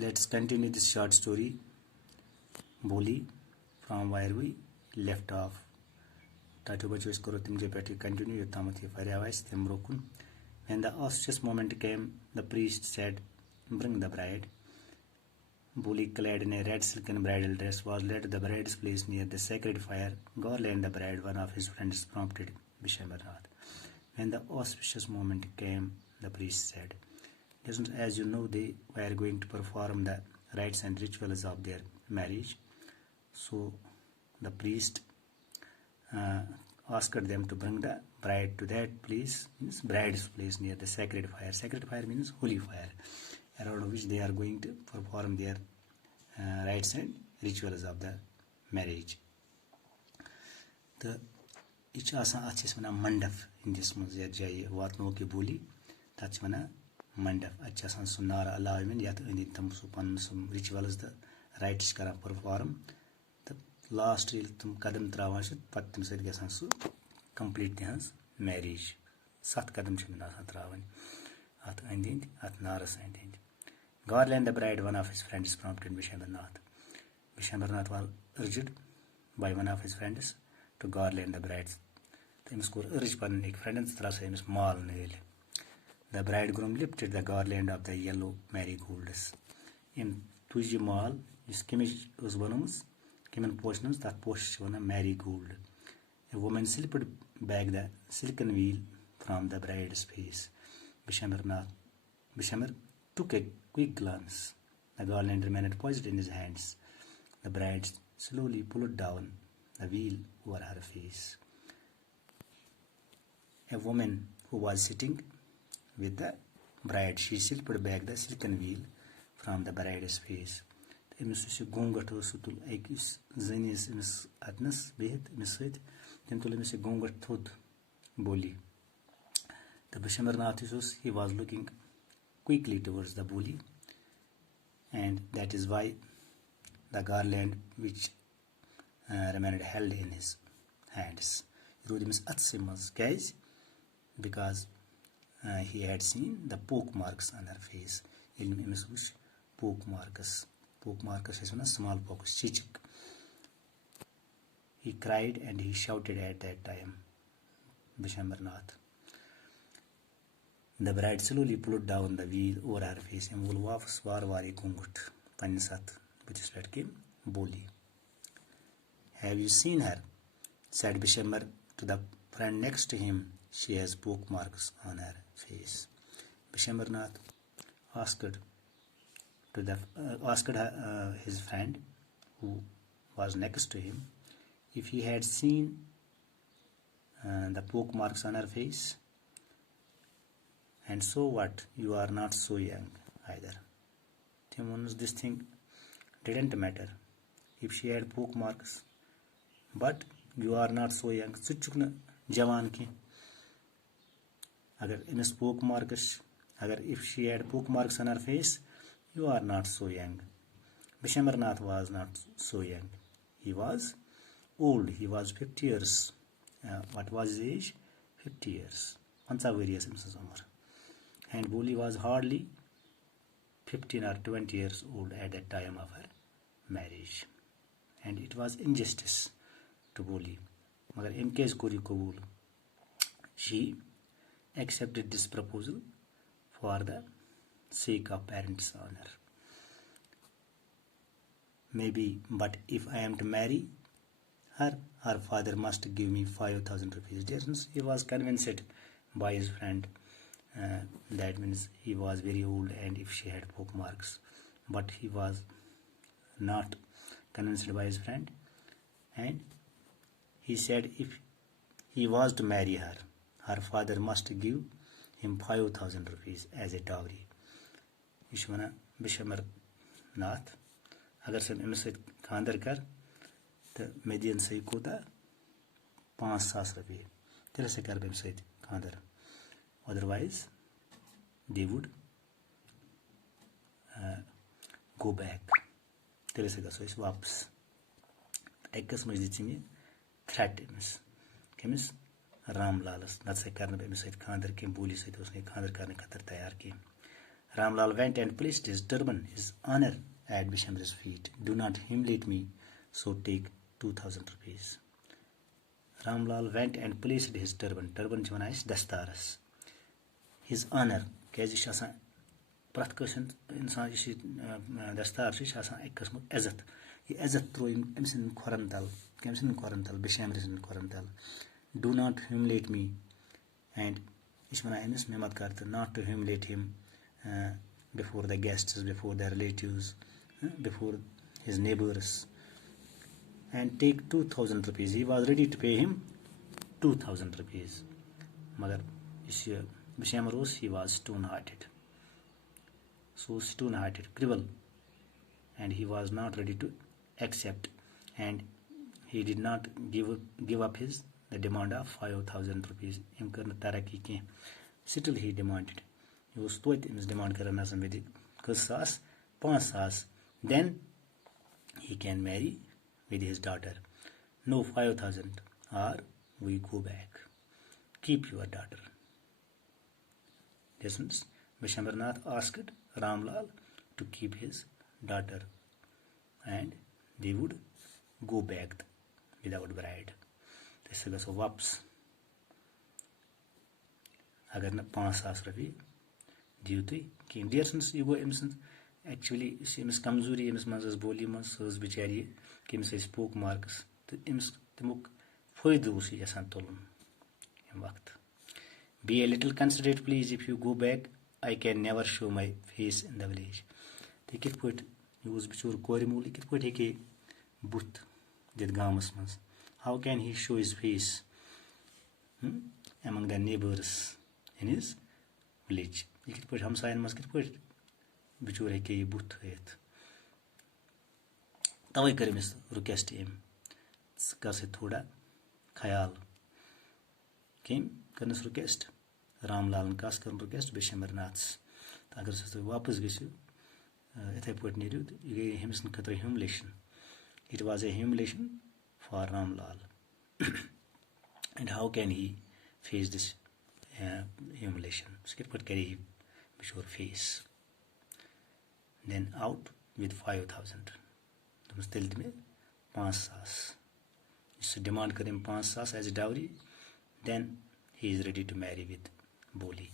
Let's continue this short story, Bully, from where we left off. Tatu bacho is karo timje peti continue yotamat ye fariyawais tembrokun. When the auspicious moment came, the priest said, "Bring the bride." Bully, clad in a red silken bridal dress, was led to the bride's place near the sacred fire. Garland the bride, one of his friends prompted Bishambarnath. When the auspicious moment came, the priest said, as you know, they were going to perform the rites and rituals of their marriage. So the priest asked them to bring the bride to that place, means bride's place near the sacred fire. Sacred fire means holy fire, around which they are going to perform their rites and rituals of the marriage. The each asan achis wana mandap in this muzir jai watno ki boli that's wana mandap achasan sunar alamin yat indin tam supan sum rituals the rites kara perform the last real tum kadam trawan shit patim sed gasan su complete their marriage sat kadam chimna sa trawan at indin at naras indin Garland the bride, one of his friends, prompted Bishambarnath. Bishambarnath was urged by one of his friends to garland the bride. The bridegroom lifted the garland of the yellow marigolds. In Tuji Mal, this Kimish was bonums, Kiman portions that posh on a marigold. A woman slipped back the silken wheel from the bride's face. Bishambar took a quick glance. The garland remained poised in his hands. The bride slowly pulled down the wheel over her face. A woman who was sitting with the bride, she slipped back the silken wheel from the bride's face. Emis gongat sutul ekis zenis emis atnas behet emisait tentul emis gongat thud boli. The Bishambarnath, he was looking quickly towards the bully, and that is why the garland which remained held in his hands. Guys, because he had seen the poke marks on her face. Poke marks. Poke marks is one small poke. He cried and he shouted at that time, Bishambarnath. The bride slowly pulled down the wheel over her face and Wulwaf Swarwari Kungut Panisat, which is what came Boli. Have you seen her? Said Bishambar to the friend next to him. She has poke marks on her face. Bishambarnath asked his friend who was next to him if he had seen the poke marks on her face. And so what? You are not so young either. Timon's this thing didn't matter if she had poke marks. But you are not so young. Suchukna jawan ki. Agar in poke marks, if she had poke marks on her face, you are not so young. Bishambarnath was not so young. He was old. He was 50 years. What was his age? 50 years. And Boli was hardly 15 or 20 years old at the time of her marriage. And it was injustice to Boli. Magar in case Kori Kabul, she accepted this proposal for the sake of parents' honor. Maybe, but if I am to marry her, her father must give me 5,000 rupees. He was convinced by his friend. That means he was very old and if she had poke marks, but he was not convinced by his friend, and he said if he was to marry her, her father must give him 5,000 rupees as a dowry. Bishambarnath, agar se emis khandar kar to median se koda 5,000 rupees tere se kar emis khandar. Otherwise, they would go back. So it's waps. Ekas majdi threat emis. Kemis Ram Lalas. That's a karna emis khandar kim boli se usne khandar karne khatar tayar ki. Ramlal went and placed his turban, his honor, at Bishamber's feet. Do not humiliate me, so take 2,000 rupees. Ramlal went and placed his turban. Turban is wana dastaras. His honor, kaz ish asan prat kashant insan ish dastar ish asan ek qismuk izzat. Ye izzat throw emsin khorantal, kemsin khorantal, Bishamber's khorantal. Do not humiliate me, and ish wana emis memat karta not to humiliate him before the guests, before the relatives, before his neighbors, and take 2,000 rupees. He was ready to pay him 2,000 rupees. Magar Bishamar he was stone-hearted. So stone-hearted, cripple, and he was not ready to accept, and he did not give up the demand of 5,000 rupees. Still he demanded. He was toit in his demand karan Kusas, 5,000. Then he can marry with his daughter. No 5,000, or we go back. Keep your daughter. This means Bishambarnath asked Ramlal to keep his daughter, and they would go back without bride. This is so waps. Agar na 5,000 rupees diyu tui ki dear sons you go emsons actually emis kamzuri emis manzas boli mas hers bichari ki emis spoke marks to emis temuk foidu usi yasan tolun em waqt. Be a little considerate please. If you go back I can never show my face in the village. They kit put use bichur korimuli kit put heke but did gamas mas. How can he show his face among the neighbors in his village? Kit put hamsayan mas kit put bichur heke but het. Tawai karimis request him. Kar se thoda khayal came करनस request Ramlal कास करन request Bishambarnaths अगर से वापस गयो इथे पट नेरियो ये हिमसन खतर humiliation. It was a humiliation for Ramlal. And how can he face this humiliation? Skip put carry before face. Then out with 5,000. तुम still में 5,000. इससे demand करें 5,000 as a dowry. Then he is ready to marry with Boli.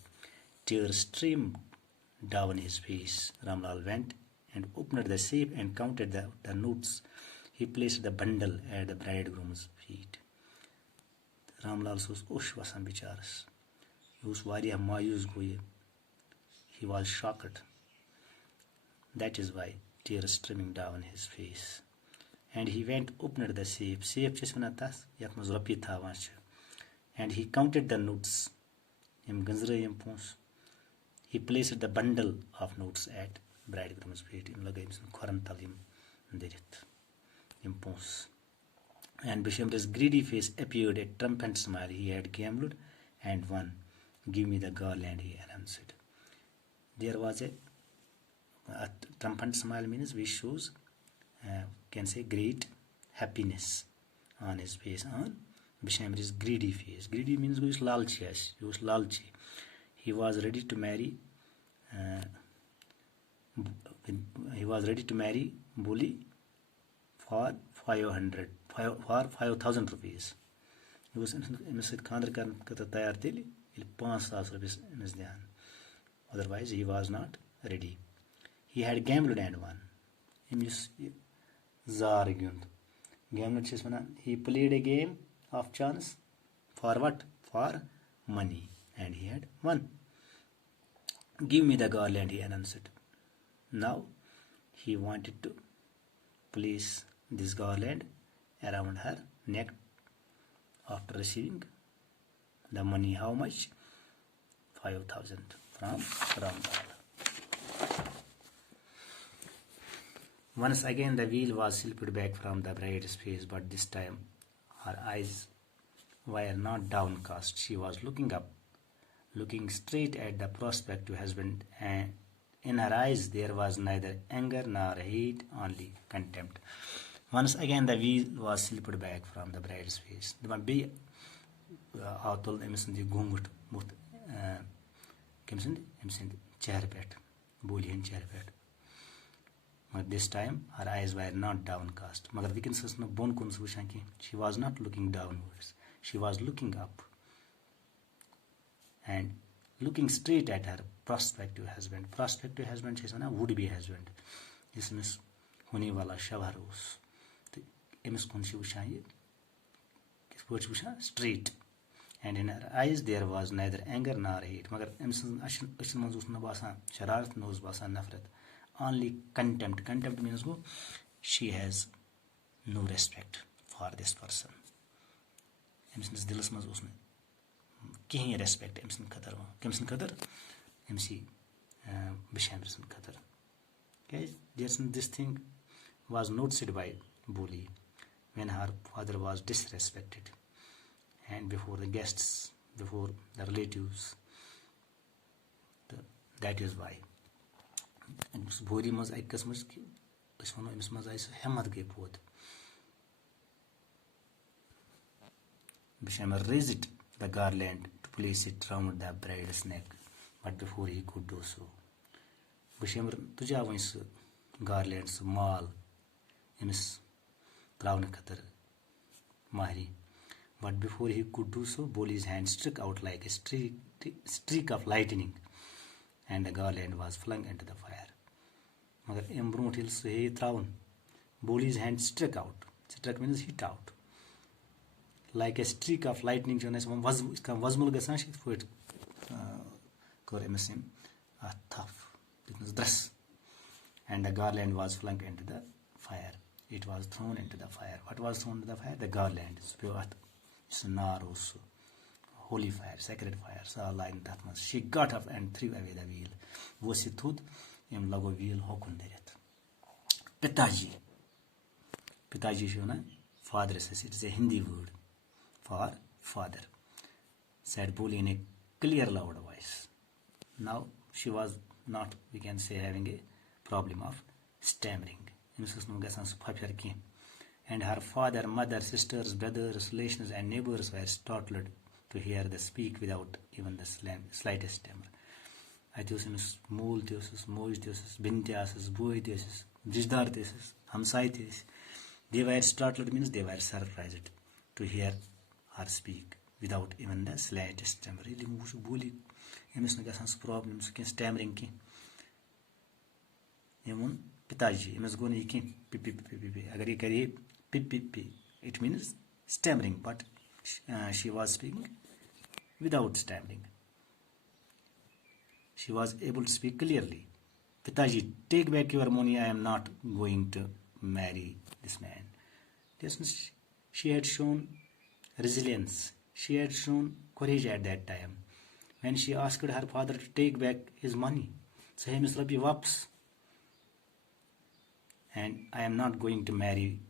Tears streamed down his face. Ramlal went and opened the safe and counted the notes. He placed the bundle at the bridegroom's feet. Ramlal was ush wasan bicharas. He was variya mayus goye. He was shocked. That is why tears streaming down his face. And he went opened the safe. Safe chesmanatas yat maz rapi tha wanch. And he counted the notes. He placed the bundle of notes at bridegroom's feet. And Bishamber's greedy face appeared a triumphant smile. He had gambled and won. Give me the garland, he announced. There was a triumphant smile means which shows, can say great happiness on his face, on Bishamber's greedy face. Greedy means he was lalchi. He was ready to marry. He was ready to marry Boli for 5,000 rupees. He was in Khandar Kata Tayar Tili, 5,000 rupees in his dhyan. Otherwise, he was not ready. He had gambled and won. He played a game of chance for what? For money, and he had won. Give me the garland, he announced. Now he wanted to place this garland around her neck after receiving the money. How much? 5,000 from Ramlal. Once again the veil was slipped back from the bride's face, but this time her eyes were not downcast. She was looking up, looking straight at the prospective husband, and in her eyes there was neither anger nor hate, only contempt. Once again the veil was slipped back from the bride's face. The be outol emission the gungut mut kimsin chair pet bully and chair pet. But this time her eyes were not downcast. Magar Dickinson no bon kun sushanki. She was not looking downwards. She was looking up and looking straight at her prospective husband. Prospective husband is a would-be husband. This is होने वाला शवहर उस तो एमस कौन सी उषा ये किस पोच Usha straight and in her eyes there was neither anger nor hate. मगर एमस अशन मंज उस न बासा शरारत न उस बासा नफरत. Only contempt. Contempt means go she has no respect for this person. AIIMS दिलस मंज उस न कहीं respect एमस खतर वो केमस खतर एमसी बिशामस खतर. Okay, this thing was noticed by Bully when her father was disrespected and before the guests, before the relatives. That is why. And Bully was a customers. This one is my eyes. Hamad gave both. Bishamar raised the garland to place it round the bride's neck, but before he could do so, Bishamar तुझा वंश garlands mall AIIMS Travna Khatar Mahri. But before he could do so, Bully's hand struck out like a streak of lightning, and the garland was flung into the fire. Magar embront hills he thrown. Bully's hand struck out. Struck means hit out. Like a streak of lightning, Jonas was Wazmul Gasash for it. Koremesim a tough. Because thus, and the garland was flung into the fire. It was thrown into the fire. What was thrown into the fire? The garland. It's also holy fire, sacred fire. So Allah in that much. She got up and threw away the wheel. वो सी थूद यम लगो wheel होकुन देरत. पिताजी. पिताजी show ना father says it is a Hindi word for father. Said Bully in a clear loud voice. Now she was not, we can say, having a problem of stammering. And her father, mother, sisters, brothers, relations, and neighbors were startled to hear the speak without even the slightest stammer. Athiosis, Mool Theosis, Moj Theosis, Bintiasis, Boy Theosis, Jijdar Theosis, Hamsai Theosis. They were startled means they were surprised to hear her speak without even the slightest stammer. Really, Bully, problems, stammering. Pitaji, must go agar ye kariye pip, it means stammering, but she was speaking without stammering. She was able to speak clearly. Pitaji, take back your money. I am not going to marry this man. This means she had shown resilience. She had shown courage at that time. When she asked her father to take back his money, so he must be waps. And I am not going to marry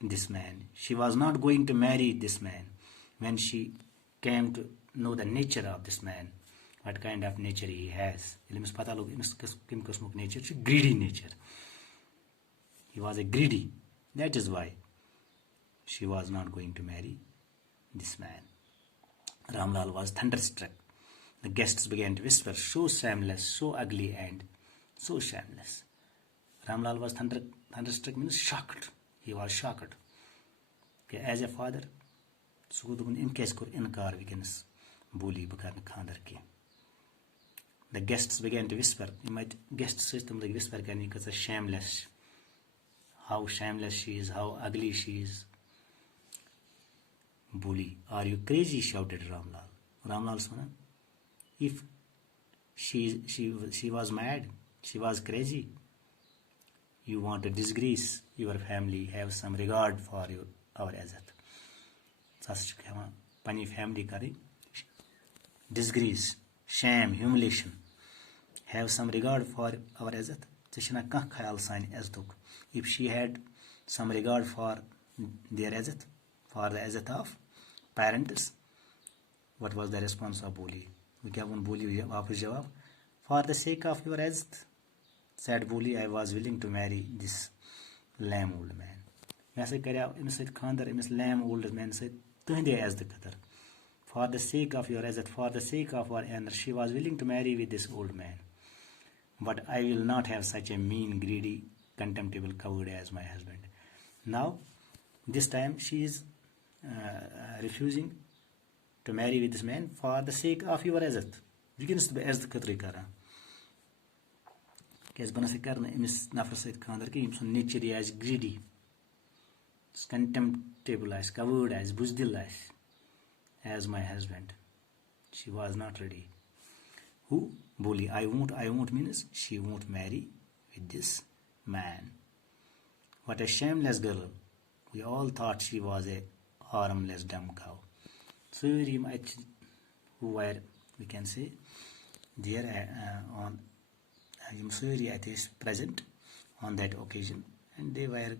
this man. She was not going to marry this man. When she came to know the nature of this man, what kind of nature he has, nature, greedy nature. He was a greedy. That is why she was not going to marry this man. Ramlal was thunderstruck. The guests began to whisper, so shameless, so ugly, and so shameless. Ramlal was thunderstruck means shocked. He was shocked. Okay, as a father, in case kor inkar begins Bully bakarna khandar ki. The guests began to whisper. You might guest system like whisper can because shameless. How shameless she is, how ugly she is. Bully, are you crazy? Shouted Ramlal. Ramlal sona. If she was mad, she was crazy. You want to disgrace your family, have some regard for our Izzat. Pani family kari. Disgrace, shame, humiliation. Have some regard for our Izzat. Chishna kah khayal sign Izzat. If she had some regard for their Izzat, for the Izzat of parents, what was the response of Bully? We gave one Bully for the sake of your Izzat. Said Bully, I was willing to marry this lame old man. Lame old man said, for the sake of your Izzat, for the sake of our honor, she was willing to marry with this old man. but I will not have such a mean, greedy, contemptible coward as my husband. Now, this time she is refusing to marry with this man for the sake of your izzat. Wikins be izzat khatri karan. Kes bana se karna imis nafar sait khandar ki imson nature as greedy, contemptible as, coward as, buzdil as my husband. She was not ready. Who? Boli. I won't means she won't marry with this man. What a shameless girl. We all thought she was a harmless dumb cow. So who were, we can say, there on Yumsuri at is present on that occasion, and they were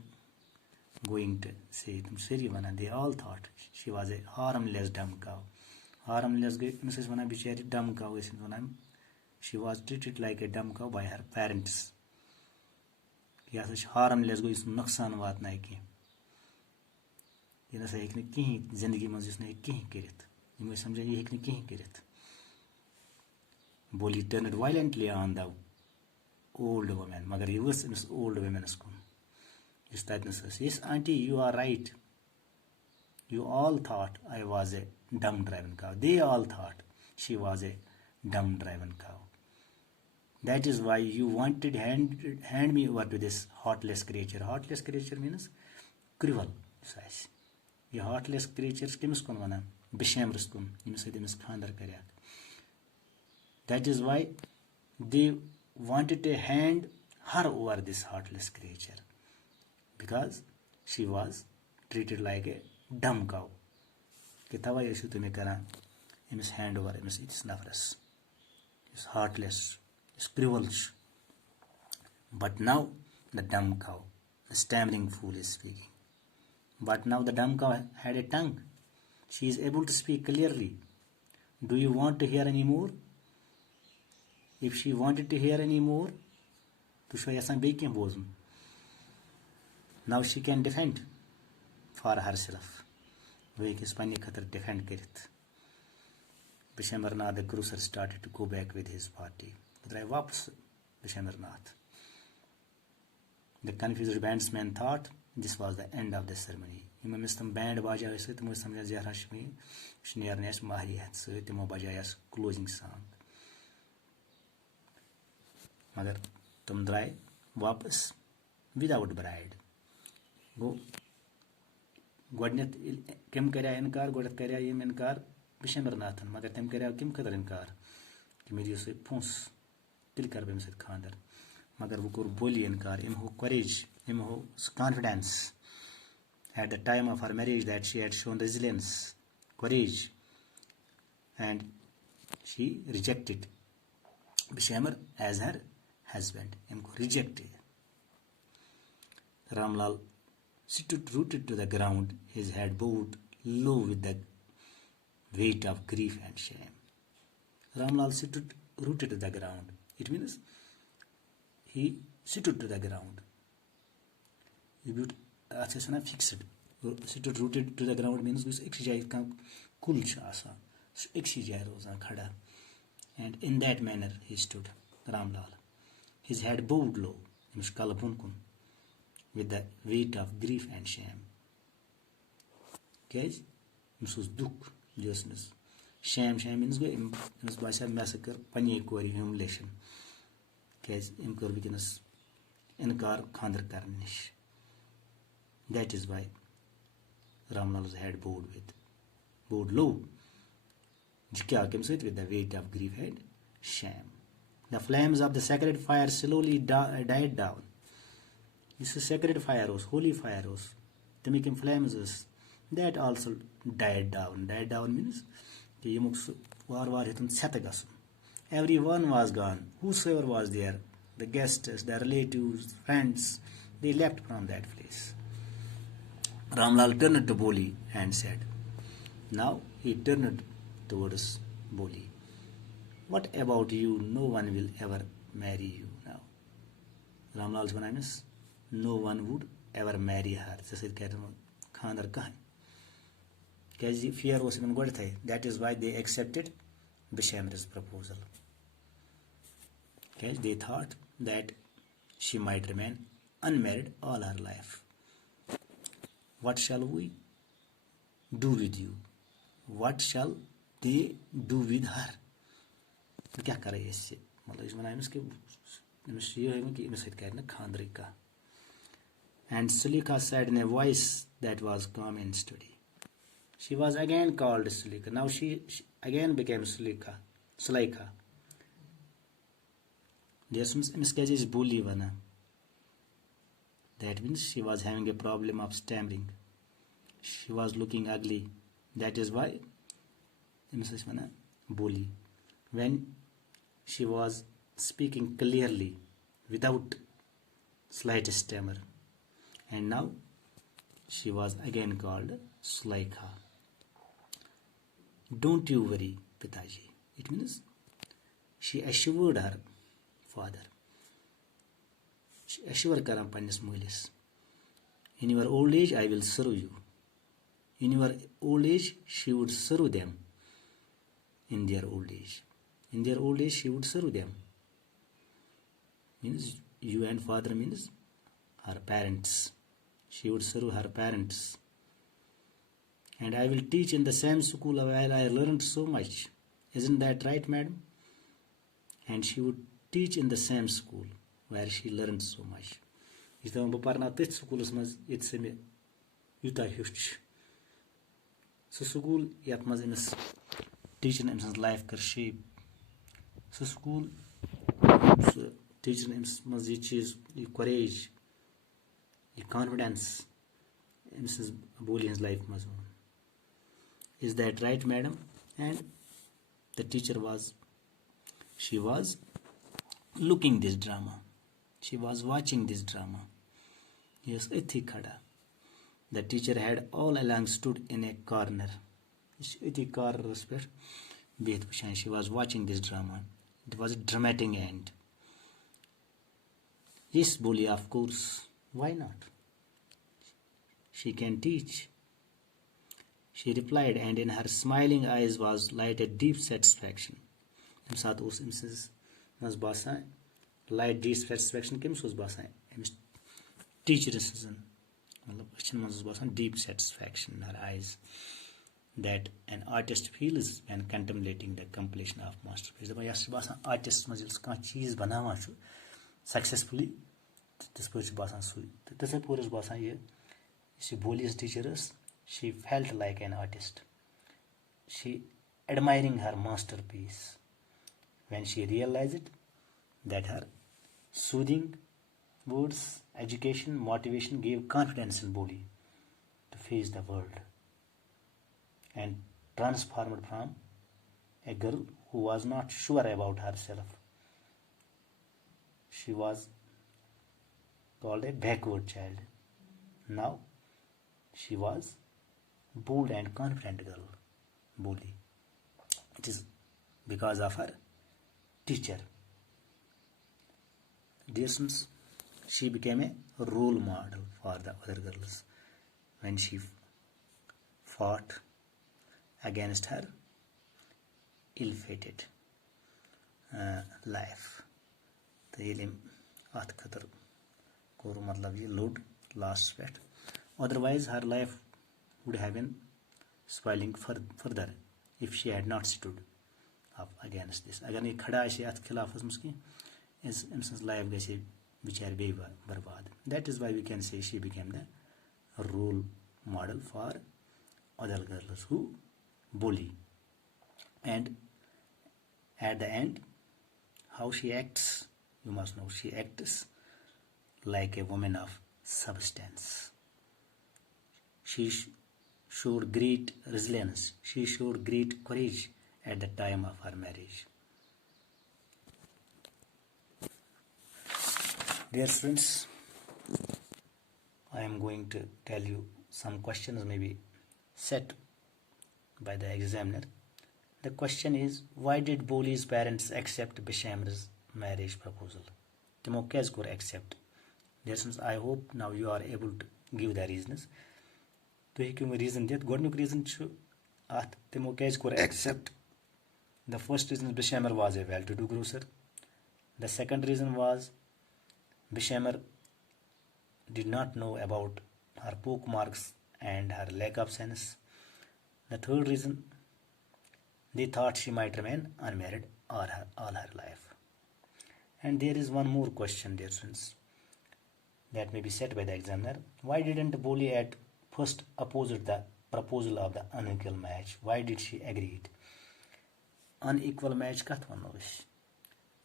going to say and they all thought she was a harmless dumb cow. Harmless Mrs. Vana Bichari dumb cow is she was treated like a dumb cow by her parents. Yes, harmless go is nuksan wat nahi ki. Yena sa hekne kihi zindagi maz usne kihi kirit. You may samjha ye hekne kihi kirit. Boli turned violently on the old woman. Magar he was this old woman isko. Yes, auntie, you are right. You all thought I was a dumb driven cow. They all thought she was a dumb driven cow. That is why you wanted hand me over to this heartless creature. Heartless creature means cruel. ये heartless creatures KIMS कौन बना? बिशेमरस कौन? इनसे दिमिस खानदर करें. That is why they wanted to hand her over this heartless creature, because she was treated like a dumb cow. कि तवा यीशु तुम्हें करा इमिस hand over इमिस it's नफरस, इस heartless, is cruel. But now the dumb cow, the stammering fool is speaking. But now the dumb cow had a tongue. She is able to speak clearly. Do you want to hear any more? If she wanted to hear any more, to show yasan bekim bozum. Now she can defend for herself. Ve kis pani khatar defend karit. Bishamarnath the cruiser started to go back with his party. The confused bandsman thought this was the end of the ceremony. Imam band baja closing song. Mother tum dry wapas without bride. Go Godnet Kim Kara inkar, Godat Kara im inkar, Bishamarnathan, Mother Tem Kara Kim Kadar inkar. Kimedius Pons. Till Karbim said Khandar. Mother Vukur bully and car, him who courage, him whose confidence at the time of her marriage that she had shown resilience, courage, and she rejected Bishamar as her husband. Him rejected. Ramlal stood rooted to the ground, his head bowed low with the weight of grief and shame. Ramlal stood rooted to the ground. It means he stood to the ground. Fixed. Stood rooted to the ground means and in that manner he stood, Ramlal. His head bowed low, with the weight of grief and shame. Okay? Shame means massacre, humiliation. That is why Ramlal's head bowed low, with the weight of grief and shame. The flames of the sacred fire slowly died down. This is sacred fire, holy fire. To make him flames, that also died down. Died down means everyone was gone. Whosoever was there, the guests, the relatives, friends, they left from that place. Ramlal turned to Boli and said, now he turned towards Boli. What about you? No one will ever marry you now. Ramlal's name is no one would ever marry her. Fear was even good. That is why they accepted Bishamar's proposal. because they thought that she might remain unmarried all her life. What shall we do with you? What shall they do with her? क्या करे इससे मतलब इस वनान इसके ये है कि इनसे कहना खानदरी का. And Sulika said in a voice that was calm and steady. She was again called Sulika. Now she again became Sulaika. This bully vana. That means she was having a problem of stammering. She was looking ugly. That is why bully. When she was speaking clearly without slight stammer. And now she was again called Sulaika. Don't you worry, Pitaji. It means she assured her father. She assured Karam Pandis Mulis. In your old age, I will serve you. In your old age, she would serve them. In their old age. In their old age, she would serve them. Means you and father means her parents. She would serve her parents. And I will teach in the same school where I learned so much. Isn't that right, madam? And she would teach in the same school where she learned so much. Is the Baparna Tit school is it's a Utah huge. So school yatmaz in his teaching in his life kar shape. So school teaching in his courage. The confidence in Mrs. Boolean's life mazmoon. Is that right, madam? And the teacher was looking this drama. She was watching this drama. Yes, ithi khada. The teacher had all along stood in a corner. She was watching this drama. It was a dramatic end. Yes, Boolie, of course. Why not? She can teach. She replied, and in her smiling eyes was light a deep satisfaction. Light deep satisfaction teacher deep satisfaction in her eyes that an artist feels when contemplating the completion of masterpiece. Artist successfully she Boli's teacher she felt like an artist. She admiring her masterpiece when she realized that her soothing words, education, motivation gave confidence in Boli to face the world and transformed from a girl who was not sure about herself. She was called a backward child. Now she was bold and confident girl, Boli. It is because of her teacher. Dear students, she became a role model for the other girls when she fought against her ill-fated life. The ilim at khatar koru matlab ye load last sweat. Otherwise, her life would have been spoiling further if she had not stood up against this. Agar nahi khada aise at khilaf muski is imson's life gaise bichar be barbad. That is why we can say she became the role model for other girls who bully. And at the end, how she acts, you must know, she acts like a woman of substance. She showed great resilience. She showed great courage at the time of her marriage. Dear friends, I am going to tell you some questions maybe set by the examiner. The question is, why did Boli's parents accept Bishamir's marriage proposal? Timo kez kor accept. Dear friends, I hope now you are able to give the reasons. To hekim reason that godnuk reason chu at Timo kez kor accept. The first reason is Bishamir was a well-to-do grocer. The second reason was Bishamar did not know about her pock marks and her lack of sense. The third reason, they thought she might remain unmarried all her life. And there is one more question, dear friends, that may be set by the examiner. Why didn't Boli at first oppose the proposal of the unequal match? Why did she agree it? Unequal match kath vanno is.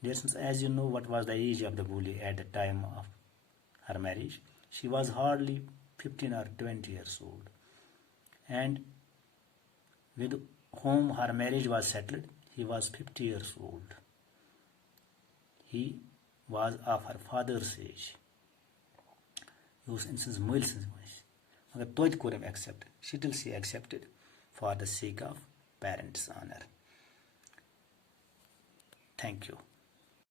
Dear friends, as you know, what was the age of the Boli at the time of her marriage? She was hardly 15 or 20 years old. And with whom her marriage was settled, he was 50 years old. He was of her father's age. He was in his male's age. But toit could him accept. Still she accepted for the sake of parents' honor. Thank you.